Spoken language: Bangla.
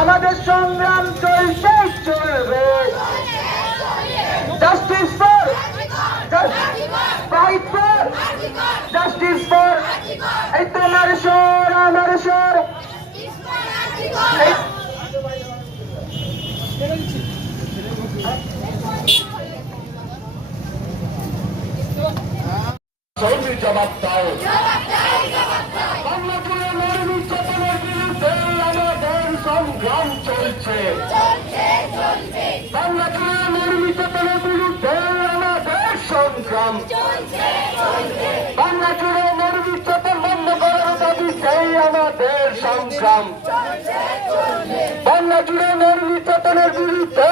আমাদের সংগ্রাম চলছে চলবে। Justice for fight for justice for. এই তোমার স্বর আমার স্বর। জবাব দাও। বাংলা জুড়ে নির্যাতনের বিরুদ্ধে আমাদের সংগ্রাম চলছে। বাংলা জুড়ে নির্যাতনের বিরুদ্ধে আমাদের সংগ্রাম। বাংলা জুড়ে নির্যাতন বন্ধ করার দাবিতে আমাদের সংগ্রাম। বাংলা জুড়ে নির্যাতনের বিরুদ্ধে